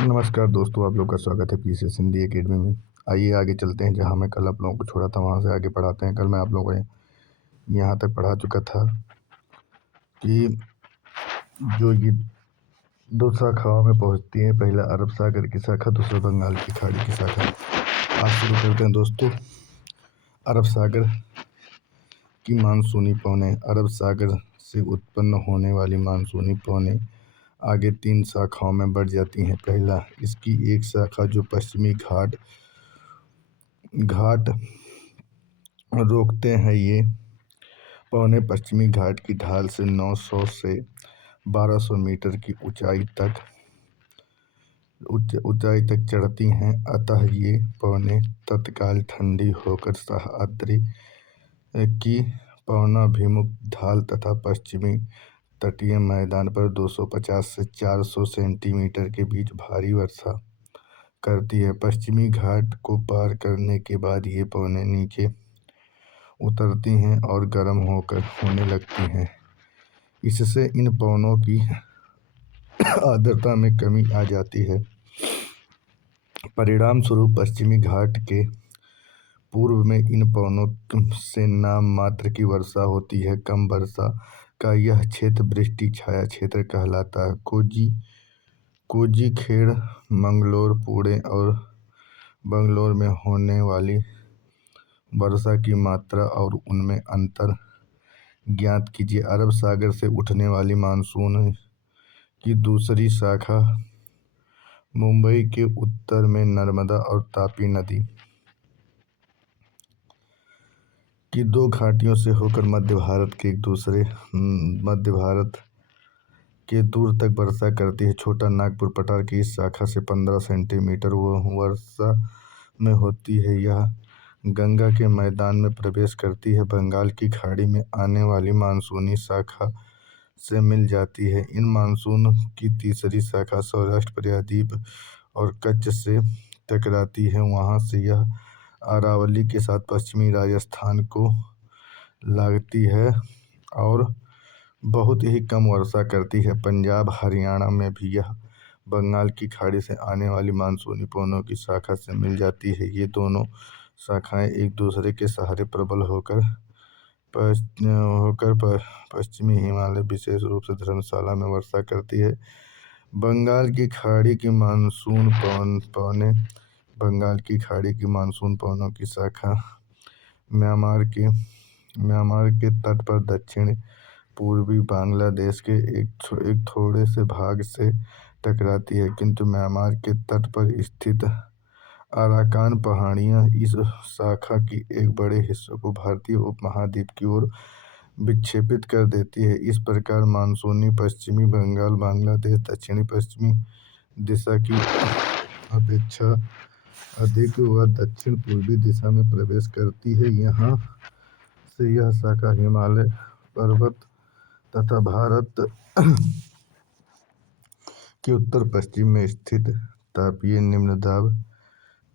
नमस्कार दोस्तों, आप लोग का स्वागत है पीसीएस हिंदी एकेडमी में। आइए आगे चलते हैं, जहां मैं कल आप लोगों को छोड़ा था वहां से आगे पढ़ाते हैं। कल मैं आप लोगों को यहां तक पढ़ा चुका था कि जो ये दो शाखाओं में पहुंचती हैं, पहला अरब सागर की शाखा, दूसरा बंगाल की खाड़ी की शाखा। आज शुरू करते हैं दोस्तों। अरब सागर की मानसूनी पवनें। अरब सागर से उत्पन्न होने वाली मानसूनी पवनें आगे 3 शाखाओं में बढ़ जाती हैं। पहला, इसकी एक शाखा जो पश्चिमी घाट रोकते हैं। ये पवनें पश्चिमी घाट की ढाल से 900 से 1200 मीटर की ऊंचाई तक चढ़ती हैं। अतः ये पवनें तत्काल ठंडी होकर सह्याद्री की पवनाभिमुख ढाल तथा पश्चिमी तटीय मैदान पर 250 से 400 सेंटीमीटर के बीच भारी वर्षा करती है। पश्चिमी घाट को पार करने के बाद ये पवनें नीचे उतरती हैं और गर्म होने लगती हैं। इससे इन पवनों की आर्द्रता में कमी आ जाती है। परिणाम स्वरूप पश्चिमी घाट के पूर्व में इन पवनों से नाम मात्र की वर्षा होती है। कम वर्षा का यह क्षेत्र वृष्टि छाया क्षेत्र कहलाता है। कोजीखेड़, मंगलोर, पुणे और बंगलोर में होने वाली वर्षा की मात्रा और उनमें अंतर ज्ञात कीजिए। अरब सागर से उठने वाली मानसून की दूसरी शाखा मुंबई के उत्तर में नर्मदा और तापी नदी की 2 घाटियों से होकर मध्य भारत के दूर तक वर्षा करती है। छोटा नागपुर पठार की इस शाखा से 15 सेंटीमीटर वर्षा में होती है। यह गंगा के मैदान में प्रवेश करती है। बंगाल की खाड़ी में आने वाली मानसूनी शाखा से मिल जाती है। इन मानसून की तीसरी शाखा सौराष्ट्र, प्रायद्वीप और कच्छ से टकराती है। वहां से यह अरावली के साथ पश्चिमी राजस्थान को लगती है और बहुत ही कम वर्षा करती है। पंजाब, हरियाणा में भी यह बंगाल की खाड़ी से आने वाली मानसूनी पवनों की शाखा से मिल जाती है। ये दोनों शाखाएं एक दूसरे के सहारे प्रबल होकर पश्चिमी हिमालय, विशेष रूप से धर्मशाला में वर्षा करती है। बंगाल की खाड़ी की मानसून पवनों की शाखा म्यांमार के तट पर दक्षिण पूर्वी बांग्लादेश के एक थोड़े से भाग से टकराती है, किंतु म्यांमार के तट पर स्थित अराकान पहाड़ियां इस शाखा की एक बड़े हिस्से को भारतीय उपमहाद्वीप की ओर विक्षेपित कर देती है। इस प्रकार मानसूनी पश्चिमी बंगाल बांग्लादेश दक्षिणी पश्चिमी दिशा की अपेक्षा अधिक व दक्षिण पूर्वी दिशा में प्रवेश करती है। यहाँ से यह शाखा हिमालय पर्वत तथा भारत के उत्तर पश्चिम में स्थित तापीय निम्न दाब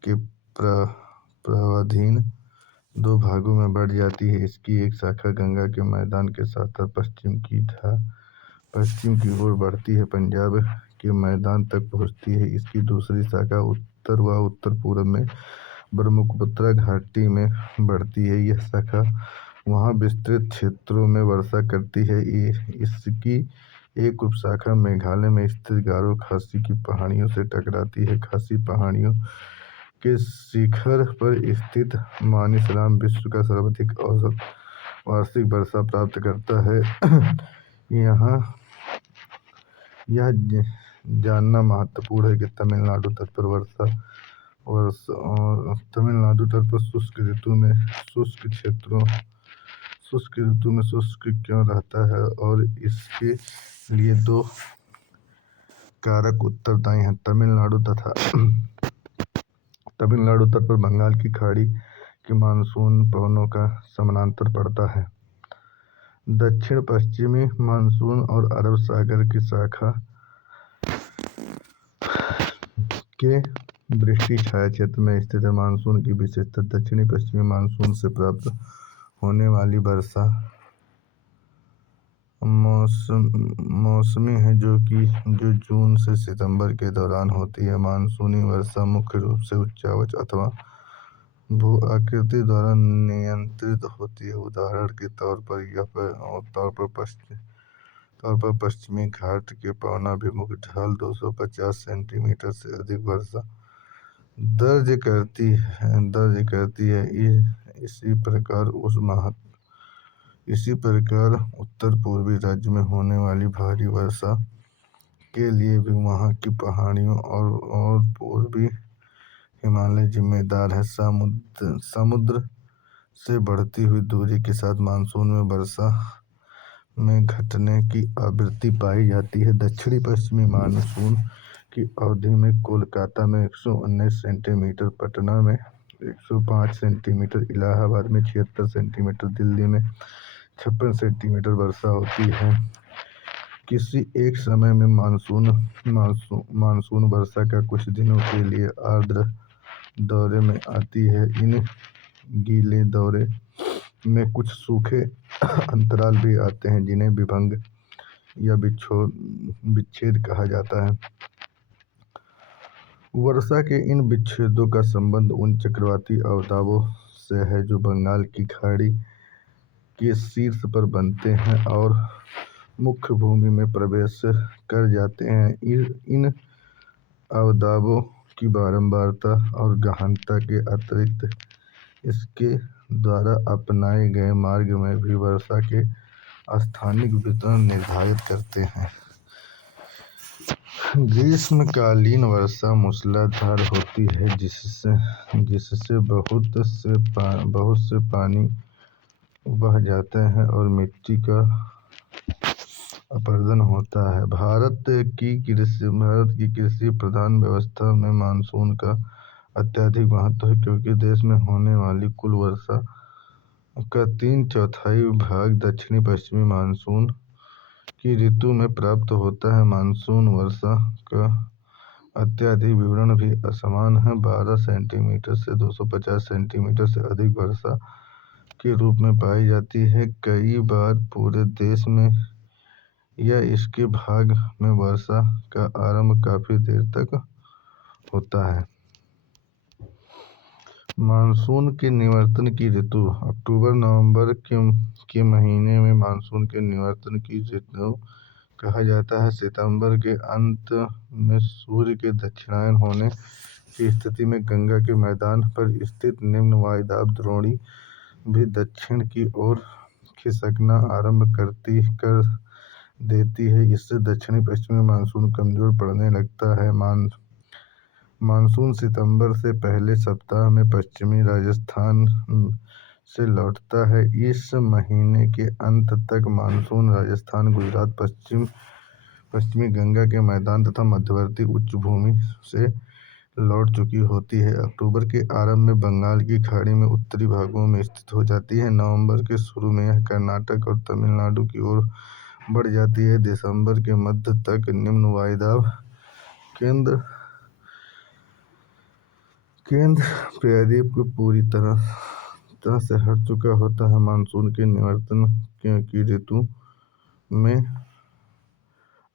के प्रवाहाधीन 2 भागों में बढ़ जाती है। इसकी एक शाखा गंगा के मैदान के साथ पश्चिम की ओर बढ़ती है, पंजाब के मैदान तक पहुंचती है। इसकी दूसरी शाखा उत्तर व उत्तर पूर्व में ब्रह्मपुत्र घाटी में बढ़ती है। यह शाखा वहां विस्तृत क्षेत्रों में वर्षा करती है। इसकी एक उपशाखा मेघालय में स्थित गारो खासी की पहाड़ियों से टकराती है। खासी पहाड़ियों के शिखर पर स्थित मानिसराम विश्व का सर्वाधिक औसत वार्षिक वर्षा प्राप्त करता है। यह जानना महत्वपूर्ण है कि तमिलनाडु तट पर शुष्क ऋतु में शुष्क क्यों रहता है, और इसके लिए 2 कारक उत्तरदायी हैं। तमिलनाडु तट पर बंगाल की खाड़ी के मानसून पवनों का समानांतर पड़ता है। दक्षिण पश्चिमी मानसून और अरब सागर की शाखा के वृष्टि छाया क्षेत्र में स्थित है। मानसून की विशेषता दक्षिणी पश्चिमी मानसून से प्राप्त होने वाली वर्षा मौसमी है जो जून से सितंबर के दौरान होती है। मानसूनी वर्षा मुख्य रूप से उच्चावच अथवा भू आकृति द्वारा नियंत्रित होती है। उदाहरण के तौर पर पश्चिमी घाट के पवनाभिमुख ढाल 250 सेंटीमीटर से अधिक वर्षा दर्ज करती है। इसी प्रकार उत्तर पूर्वी राज्य में होने वाली भारी वर्षा के लिए भी वहाँ की पहाड़ियों और पूर्वी हिमालय जिम्मेदार है। समुद्र से बढ़ती हुई दूरी के साथ मानसून में वर्षा में घटने की आवृत्ति पाई जाती है। दक्षिणी पश्चिमी मानसून की अवधि में कोलकाता में 119 सेंटीमीटर, पटना में 105 सेंटीमीटर, इलाहाबाद में 76 सेंटीमीटर, दिल्ली में 56 सेंटीमीटर वर्षा होती है। किसी एक समय में मानसून वर्षा का कुछ दिनों के लिए आर्द्र दौरे में आती है। इन गीले दौरे में कुछ सूखे अंतराल भी आते हैं जिन्हें विभंग या विच्छेद कहा जाता है। वर्षा के इन विच्छेदों का संबंध उन चक्रवाती अवदाबों से है जो बंगाल की खाड़ी के शीर्ष पर बनते हैं और मुख्य भूमि में प्रवेश कर जाते हैं। इन अवदाबों की बारंबारता और गहनता के अतिरिक्त इसके द्वारा अपनाए गए मार्ग में भी वर्षा के स्थानिक वितरण निर्धारित करते हैं। ग्रीष्मकालीन वर्षा मूसलाधार होती है जिससे बहुत से पानी बह जाते हैं और मिट्टी का अपरदन होता है। भारत की कृषि प्रधान व्यवस्था में मानसून का अत्यधिक महत्व है, क्योंकि देश में होने वाली कुल वर्षा का 3/4 भाग दक्षिणी पश्चिमी मानसून की ऋतु में प्राप्त होता है। मानसून वर्षा का अत्यधिक विवरण भी असमान है। 12 सेंटीमीटर से 250 सेंटीमीटर से अधिक वर्षा के रूप में पाई जाती है। कई बार पूरे देश में या इसके भाग में वर्षा का आरंभ काफी देर तक होता है। मानसून के निवर्तन की ऋतु अक्टूबर-नवंबर के महीने में मानसून के निवर्तन की ऋतु कहा जाता है। सितंबर के अंत में सूर्य के दक्षिणायन होने की स्थिति में गंगा के मैदान पर स्थित निम्न वायुदाब द्रोणी भी दक्षिण की ओर खिसकना आरंभ कर देती है। इससे दक्षिणी पश्चिमी मानसून कमजोर पड़ने लगता है। मानसून सितंबर से पहले सप्ताह में पश्चिमी राजस्थान से लौटता है। इस महीने के अंत तक मानसून राजस्थान, गुजरात, पश्चिमी गंगा के मैदान तथा मध्यवर्ती उच्च भूमि से लौट चुकी होती है। अक्टूबर के आरंभ में बंगाल की खाड़ी में उत्तरी भागों में स्थित हो जाती है। नवंबर के शुरू में यह कर्नाटक और तमिलनाडु की ओर बढ़ जाती है। दिसंबर के मध्य तक निम्न वायुदाब केंद्र प्रायद्वीप को पूरी तरह से हट चुका होता है। मानसून के निवर्तन की ऋतु में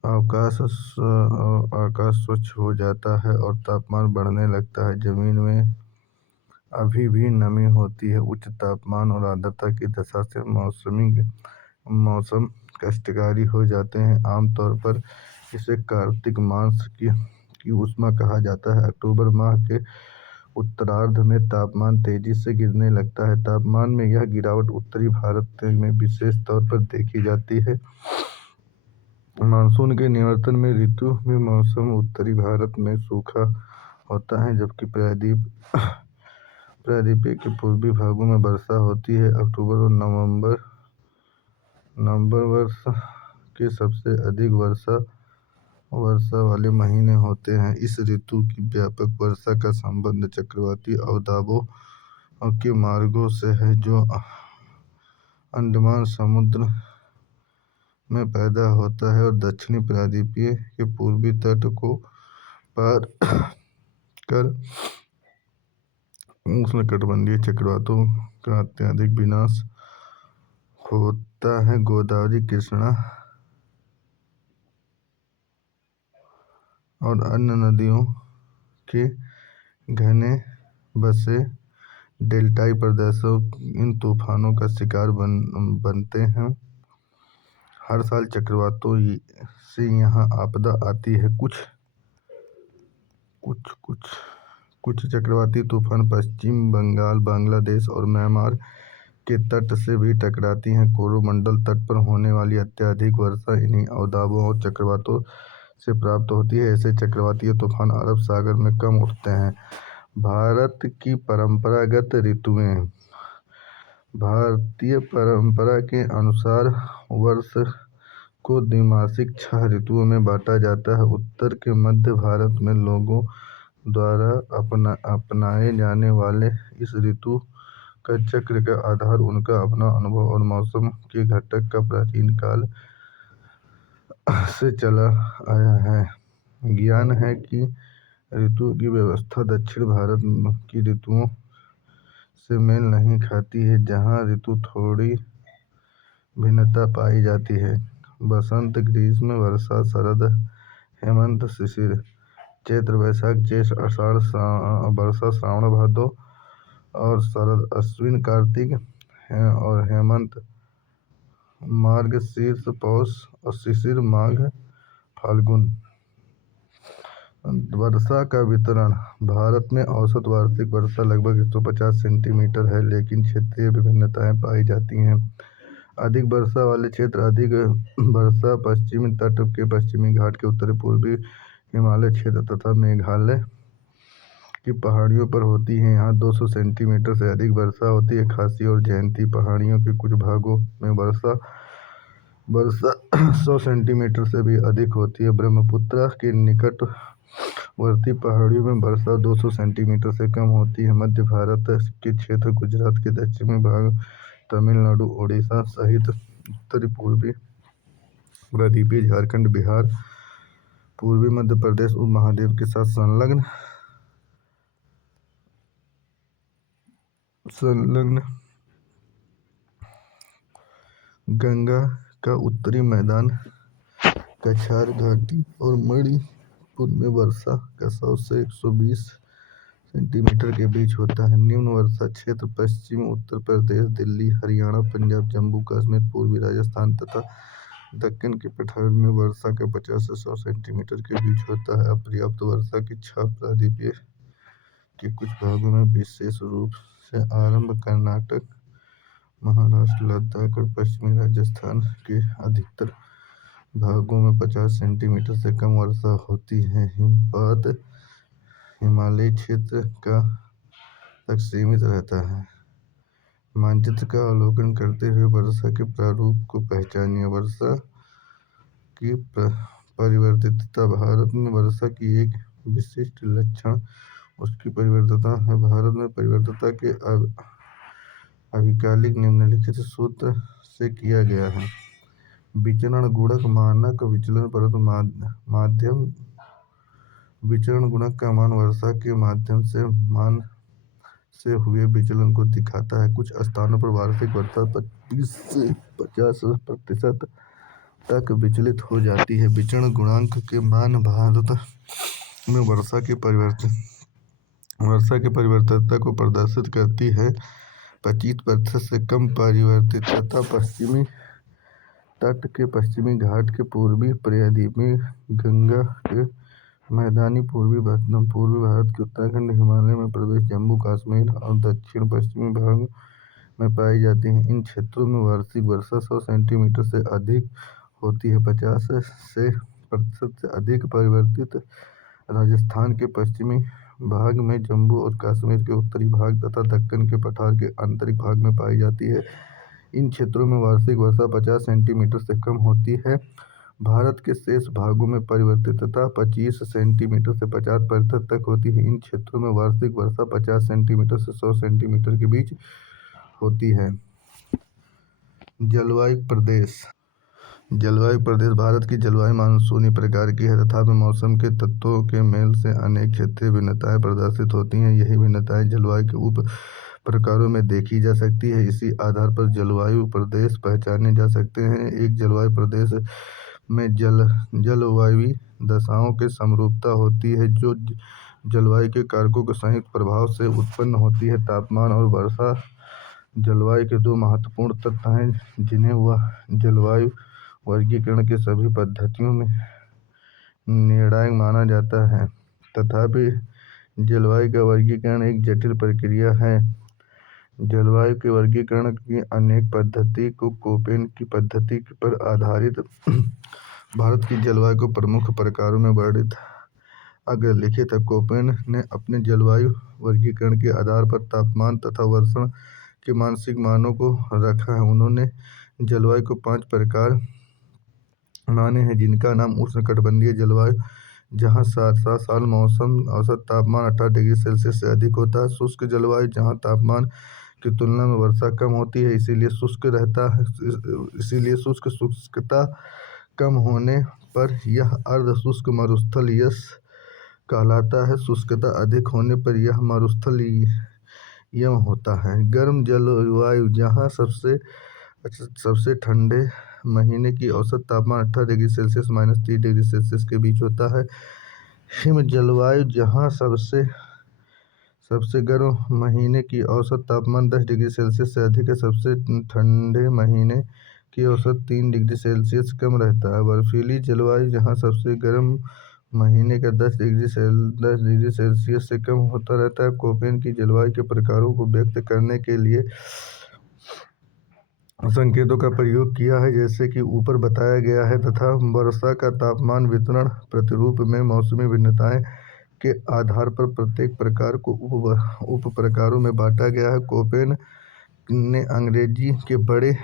आकाश स्वच्छ हो जाता है और तापमान बढ़ने लगता है। जमीन में अभी भी नमी होती है। उच्च तापमान और आर्द्रता की दशा से मौसम कष्टकारी हो जाते हैं। आमतौर पर इसे कार्तिक मास की उष्मा कहा जाता है। अक्टूबर माह के उत्तरार्ध में तापमान तेजी से गिरने लगता है। तापमान में यह गिरावट उत्तरी भारत में विशेष तौर पर देखी जाती है। मानसून के निवर्तन में ऋतु में मौसम उत्तरी भारत में सूखा होता है, जबकि प्रायद्वीप के पूर्वी भागों में वर्षा होती है। अक्टूबर और नवंबर वर्ष के सबसे अधिक वर्षा वाले महीने होते हैं। इस ऋतु की व्यापक वर्षा का संबंध चक्रवाती अवदाबों के मार्गों से है जो अंडमान समुद्र में पैदा होता है और दक्षिणी प्रायद्वीप के पूर्वी तट को पार कर उष्णकटिबंधीय चक्रवातों का अत्यधिक विनाश होता है। गोदावरी, कृष्णा और अन्य नदियों के घने बसे डेल्टाई प्रदेशों इन तूफानों का शिकार बनते हैं। हर साल चक्रवातों से यहाँ आपदा आती है। कुछ चक्रवाती तूफान पश्चिम बंगाल, बांग्लादेश और म्यांमार के तट से भी टकराती हैं। कोरोमंडल तट पर होने वाली अत्यधिक वर्षा इन्हीं अवदाबों और चक्रवातों से प्राप्त होती है। ऐसे चक्रवातीय तूफान अरब सागर में कम उठते हैं। भारत की परंपरागत ऋतुएं। भारतीय परंपरा के अनुसार वर्ष को द्विमासिक 6 ऋतुओं में बांटा जाता है। उत्तर के मध्य भारत में लोगों द्वारा अपनाए जाने वाले इस ऋतु का चक्र का आधार उनका अपना अनुभव और मौसम के घटक का प्राचीन काल से चला आया है। ज्ञान है कि ऋतुओं की व्यवस्था दक्षिण भारत की ऋतुओं से मेल नहीं खाती है, जहाँ ऋतु थोड़ी भिन्नता पाई जाती है। बसंत, ग्रीष्म, वर्षा, शरद, हेमंत, शिशिर, चैत्र, वैशाख, ज्येष्ठ, आषाढ़, वर्षा, श्रावण, भादो और शरद, अश्विन, कार्तिक और हेमंत, मार्गशीर्ष, पौष और शिशिर, माघ, फाल्गुन। वर्षा का वितरण। भारत में औसत वार्षिक वर्षा लगभग 150 सेंटीमीटर है, लेकिन क्षेत्रीय विभिन्नताएं पाई जाती हैं। अधिक वर्षा वाले क्षेत्र अधिक वर्षा पश्चिमी तट के पश्चिमी घाट के उत्तरी पूर्वी हिमालय क्षेत्र तथा मेघालय की पहाड़ियों पर होती है। यहाँ 200 सेंटीमीटर से अधिक वर्षा होती है। खासी और जयंती पहाड़ियों के कुछ भागों में वर्षा 100 सेंटीमीटर से भी अधिक होती है। ब्रह्मपुत्र के निकटवर्ती पहाड़ियों में वर्षा 200 सेंटीमीटर से कम होती है। मध्य भारत के क्षेत्र, गुजरात के दक्षिणी भाग, तमिलनाडु, ओडिशा सहित उत्तरी पूर्वी प्रायद्वीपीय झारखंड, बिहार, पूर्वी मध्य प्रदेश उपमहाद्वीप के साथ संलग्न गंगा का उत्तरी मैदान, कछार घाटी और मणिपुर में वर्षा का 100 से 120 सेंटीमीटर के बीच होता है। निम्न वर्षा क्षेत्र पश्चिमी उत्तर प्रदेश, दिल्ली, हरियाणा, पंजाब, जम्मू कश्मीर, पूर्वी राजस्थान तथा दक्कन के पठार में वर्षा का 50 से 100 सेंटीमीटर के बीच होता है। अपर्याप्त वर्षा की छाप प्रायद्वीप के कुछ भागों में, विशेष रूप से आरंभ कर्नाटक, महाराष्ट्र, लद्दाख और पश्चिमी राजस्थान के अधिकतर भागों में 50 सेंटीमीटर से कम वर्षा होती है। हिमपात हिमालयी क्षेत्र तक सीमित रहता है। मानचित्र का अवलोकन करते हुए वर्षा के प्रारूप को पहचानिए। वर्षा की परिवर्तितता। भारत में वर्षा की एक विशिष्ट लक्षण उसकी परिवर्तितता है। भारत में परिवर्तितता के अभिकलिक निम्नलिखित सूत्र से किया गया है। विचरण गुणक मानक विचलन परत माध्यम विचरण गुणक का मान वर्षा के माध्यम से हुए विचलन को दिखाता है। कुछ स्थानों पर वार्षिक वर्षा 25 से 50% तक विचलित हो जाती है। विचरण गुणांक के मान भारत में वर्षा की परिवर्तितता को प्रदर्शित करती है। 25% से कम परिवर्तितता पश्चिमी तट के पश्चिमी घाट के पूर्वी प्रायद्वीप में, गंगा के मैदानी पूर्वी भारत के उत्तराखंड, हिमालय में प्रदेश, जम्मू कश्मीर और दक्षिण पश्चिमी भाग में पाई जाती है। इन क्षेत्रों में वार्षिक वर्षा 100 सेंटीमीटर से अधिक होती है। 50% से अधिक परिवर्तित राजस्थान के पश्चिमी भाग में, जम्मू और कश्मीर के उत्तरी भाग तथा दक्कन के पठार के आंतरिक भाग में पाई जाती है। इन क्षेत्रों में वार्षिक वर्षा 50 सेंटीमीटर से कम होती है। भारत के शेष भागों में परिवर्तितता 25 सेंटीमीटर से 50% तक होती है। इन क्षेत्रों में वार्षिक वर्षा 50 सेंटीमीटर से 100 सेंटीमीटर के बीच होती है। जलवायु प्रदेश। भारत की जलवायु मानसूनी प्रकार की है तथा मौसम के तत्वों के मेल से अनेक क्षेत्रीय भिन्नताएं प्रदर्शित होती हैं। यही भिन्नताएं जलवायु के उप प्रकारों में देखी जा सकती है। इसी आधार पर जलवायु प्रदेश पहचाने जा सकते हैं। एक जलवायु प्रदेश में जलवायु दशाओं के समरूपता होती है जो जलवायु के कारकों के संयुक्त प्रभाव से उत्पन्न होती है। तापमान और वर्षा जलवायु के दो महत्वपूर्ण तत्व हैं जिन्हें वह जलवायु वर्गीकरण के सभी पद्धतियों में निर्णायक माना जाता है। तथापि जलवायु का वर्गीकरण एक जटिल प्रक्रिया है। जलवायु के वर्गीकरण की अनेक पद्धति को कोपेन की पद्धति पर आधारित भारत की जलवायु को प्रमुख प्रकारों में वर्णित अग्रलिखित है। कोपेन ने अपने जलवायु वर्गीकरण के आधार पर तापमान तथा वर्षा के मानसिक मानों को रखा है। उन्होंने जलवायु को 5 प्रकार माने हैं, जिनका नाम उष्णकटिबंधीय जलवायु, जहाँ सारा साल मौसम औसत तापमान 18 डिग्री सेल्सियस से अधिक होता है। शुष्क जलवायु, जहाँ तापमान की तुलना में वर्षा कम होती है, इसीलिए शुष्कता कम होने पर यह अर्ध शुष्क मरुस्थल यस कहलाता है। शुष्कता अधिक होने पर यह मरुस्थल यम होता है। गर्म जलवायु, जहाँ सबसे ठंडे महीने की औसत तापमान 18 डिग्री सेल्सियस -30 डिग्री सेल्सियस के बीच होता है। हिम जलवायु, जहाँ सबसे गर्म महीने की औसत तापमान 10 डिग्री सेल्सियस से अधिक है, सबसे ठंडे महीने की औसत 3 डिग्री सेल्सियस कम रहता है। बर्फीली जलवायु, जहाँ सबसे गर्म महीने का 10 डिग्री सेल्सियस से कम होता रहता है। कोपेन की जलवायु के प्रकारों को व्यक्त करने के लिए संकेतों का प्रयोग किया है, जैसे कि ऊपर बताया गया है, तथा वर्षा का तापमान वितरण प्रतिरूप में मौसमी भिन्नताएं के आधार पर प्रत्येक प्रकार को उप प्रकारों में बांटा गया है। कोपेन ने अंग्रेजी के बड़े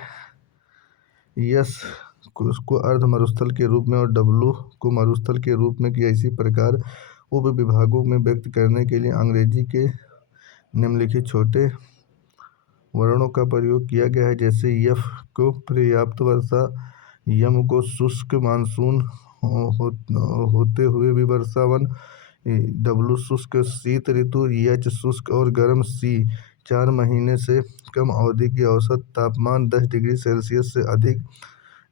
यस को अर्ध मरुस्थल के रूप में और डब्लू को मरुस्थल के रूप में किया। इसी प्रकार उप विभागों में व्यक्त करने के लिए अंग्रेजी के निम्नलिखित छोटे वर्णों का प्रयोग किया गया है, जैसे यफ को पर्याप्त वर्षा, यम को शुष्क मानसून होते हुए भी वर्षावन, डब्लू शुष्क शीत ऋतु, एच शुष्क और गर्म, सी 4 महीने से कम अवधि की औसत तापमान 10 डिग्री सेल्सियस से अधिक,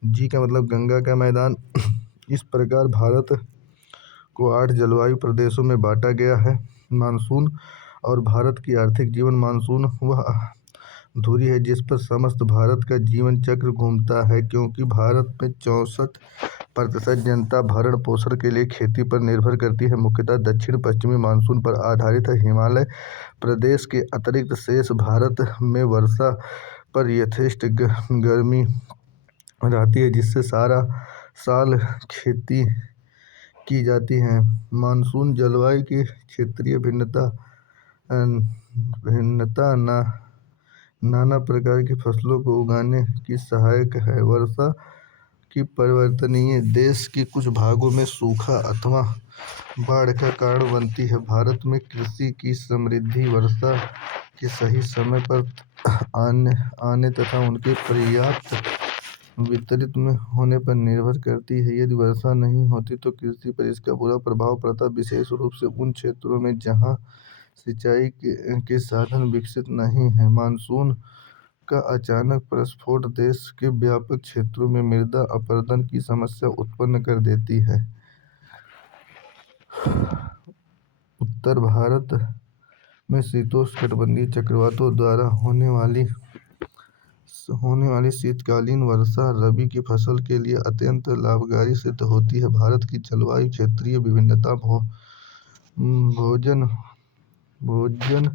जी का मतलब गंगा का मैदान। इस प्रकार भारत को 8 जलवायु प्रदेशों में बांटा गया है। मानसून और भारत की आर्थिक जीवन मानसून वह धुरी है जिस पर समस्त भारत का जीवन चक्र घूमता है। क्योंकि भारत में 64% जनता भरण पोषण के लिए खेती पर निर्भर करती है, मुख्यतः दक्षिण पश्चिमी मानसून पर आधारित है। हिमालय प्रदेश के अतिरिक्त शेष भारत में वर्षा पर यथेष्ट गर्मी रहती है, जिससे सारा साल खेती की जाती है। मानसून जलवायु की क्षेत्रीय भिन्नता नाना प्रकार की फसलों को उगाने की सहायक है। वर्षा की परिवर्तनीय देश के कुछ भागों में सूखा अथवा बाढ़ का कारण बनती है। भारत में कृषि की समृद्धि वर्षा के सही समय पर आने तथा उनके पर्याप्त वितरित में होने पर निर्भर करती है। यदि वर्षा नहीं होती तो कृषि पर इसका बुरा प्रभाव पड़ता, विशेष रूप से उन क्षेत्रों में जहां सिंचाई के साधन विकसित नहीं हैं। मानसून का अचानक प्रस्फोट देश के व्यापक क्षेत्रों में मृदा अपरदन की समस्या उत्पन्न कर देती है। उत्तर भारत में शीतोष्णकटिबंधीय चक्रवातों द्वारा होने वाली शीतकालीन वर्षा रबी की फसल के लिए अत्यंत लाभकारी सिद्ध होती है। भारत की जलवायु क्षेत्रीय विभिन्नता भोजन,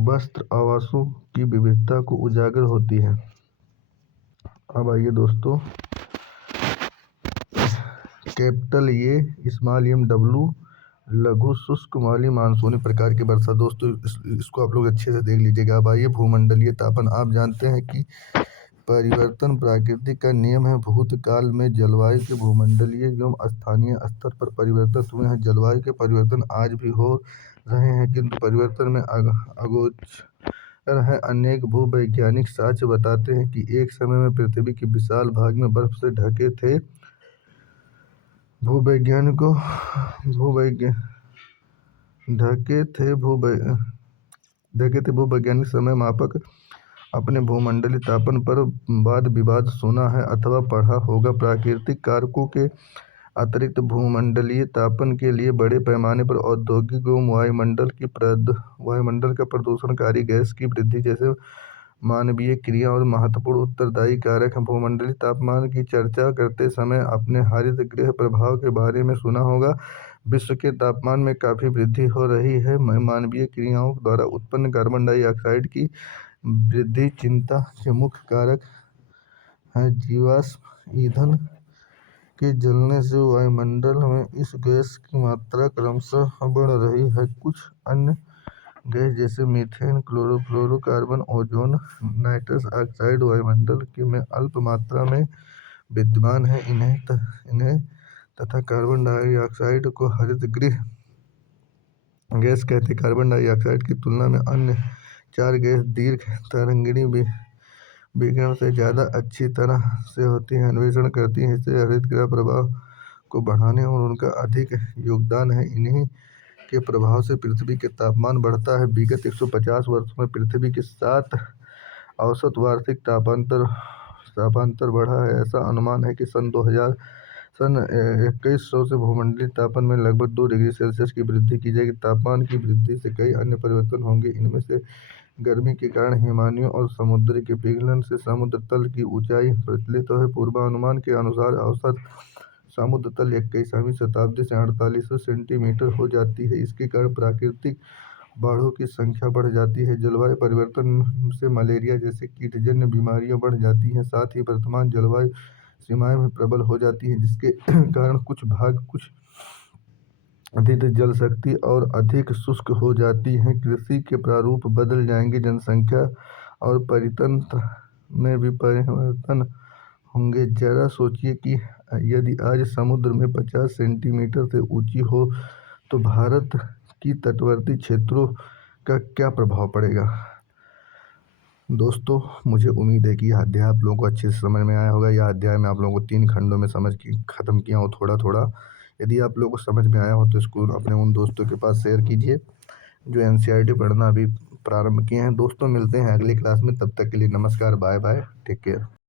वस्त्र, आवासों की विविधता को उजागर होती है। अब आइए दोस्तों, capital A, small M, W, लघु शुष्क वाली मानसूनी प्रकार की वर्षा। दोस्तों इसको आप लोग अच्छे से देख लीजिएगा। अब आइए भूमंडलीय तापन। आप जानते हैं कि परिवर्तन प्रकृति का नियम है। भूतकाल में जलवायु के भूमंडलीय एवं स्थानीय स्तर पर परिवर्तन हुए हैं। जलवायु के परिवर्तन आज भी हो रहे हैं, किंतु परिवर्तन में अगोचर है। अनेक भूवैज्ञानिक साक्ष्य बताते हैं कि एक समय में पृथ्वी के विशाल भाग में बर्फ से ढके थे। भूवैज्ञानिक समय मापक अपने भूमंडलीय तापन पर वाद विवाद सुना है अथवा पढ़ा होगा। प्राकृतिक कारकों के अतिरिक्त भूमंडलीय तापन के लिए बड़े पैमाने पर औद्योगिक एवं वायुमंडल का प्रदूषणकारी गैस की वृद्धि जैसे मानवीय क्रिया और महत्वपूर्ण उत्तरदायी कारक हैं। भूमंडलीय तापमान की चर्चा करते समय आपने हरित गृह प्रभाव के बारे में सुना होगा। विश्व के तापमान में काफ़ी वृद्धि हो रही है। मानवीय क्रियाओं द्वारा उत्पन्न कार्बन डाइऑक्साइड की वृद्धि चिंता के मुख्य कारक है। जीवाश्म ईंधन के जलने से वायुमंडल में इस गैस की मात्रा क्रमशः बढ़ रही है। कुछ अन्य गैस जैसे methane, chlorofluorocarbon, ozone, nitrous oxide वायुमंडल में अल्प मात्रा में विद्यमान है। इन्हें तथा कार्बन डाइऑक्साइड को हरित गृह गैस कहते हैं। कार्बन डाइऑक्साइड की तुलना में अन्य 4 गैस दीर्घ तरंगिणी विकिरण से ज़्यादा अच्छी तरह से होती हैं, अन्वेषण करती हैं। इससे हरित गृह प्रभाव को बढ़ाने और उनका अधिक योगदान है। इन्हीं के प्रभाव से पृथ्वी के तापमान बढ़ता है। विगत 150 वर्षों में पृथ्वी के 7 औसत वार्षिक तापांतर बढ़ा है। ऐसा अनुमान है कि सन 2100 से भूमंडलीय तापमान में लगभग 2 डिग्री सेल्सियस की वृद्धि की जाएगी। तापमान की वृद्धि से कई अन्य परिवर्तन होंगे। इनमें से गर्मी के कारण हिमानियों और समुद्र के पिघलन से समुद्र तल की ऊंचाई प्रचलित है। पूर्वानुमान के अनुसार औसत समुद्र तल 21वीं शताब्दी से 4800 सेंटीमीटर हो जाती है। इसके कारण प्राकृतिक बाढ़ों की संख्या बढ़ जाती है। जलवायु परिवर्तन से मलेरिया जैसे कीटजन्य बीमारियां बढ़ जाती हैं। साथ ही वर्तमान जलवायु सीमाएं भी प्रबल हो जाती हैं, जिसके कारण कुछ भाग कुछ अधिक जल शक्ति और अधिक शुष्क हो जाती हैं। कृषि के प्रारूप बदल जाएंगे। जनसंख्या और परितंत्र में भी परिवर्तन होंगे। जरा सोचिए कि यदि आज समुद्र में 50 सेंटीमीटर से ऊंची हो तो भारत की तटवर्ती क्षेत्रों का क्या प्रभाव पड़ेगा। दोस्तों, मुझे उम्मीद है कि यह अध्याय आप लोगों को अच्छे से समझ में आया होगा। यह अध्याय मैं आप लोगों को 3 खंडों में समझ के ख़त्म किया हूँ थोड़ा थोड़ा। यदि आप लोगों को समझ में आया हो तो इसको अपने उन दोस्तों के पास शेयर कीजिए जो NCERT पढ़ना अभी प्रारंभ किए हैं। दोस्तों, मिलते हैं अगली क्लास में। तब तक के लिए नमस्कार, बाय बाय, टेक केयर।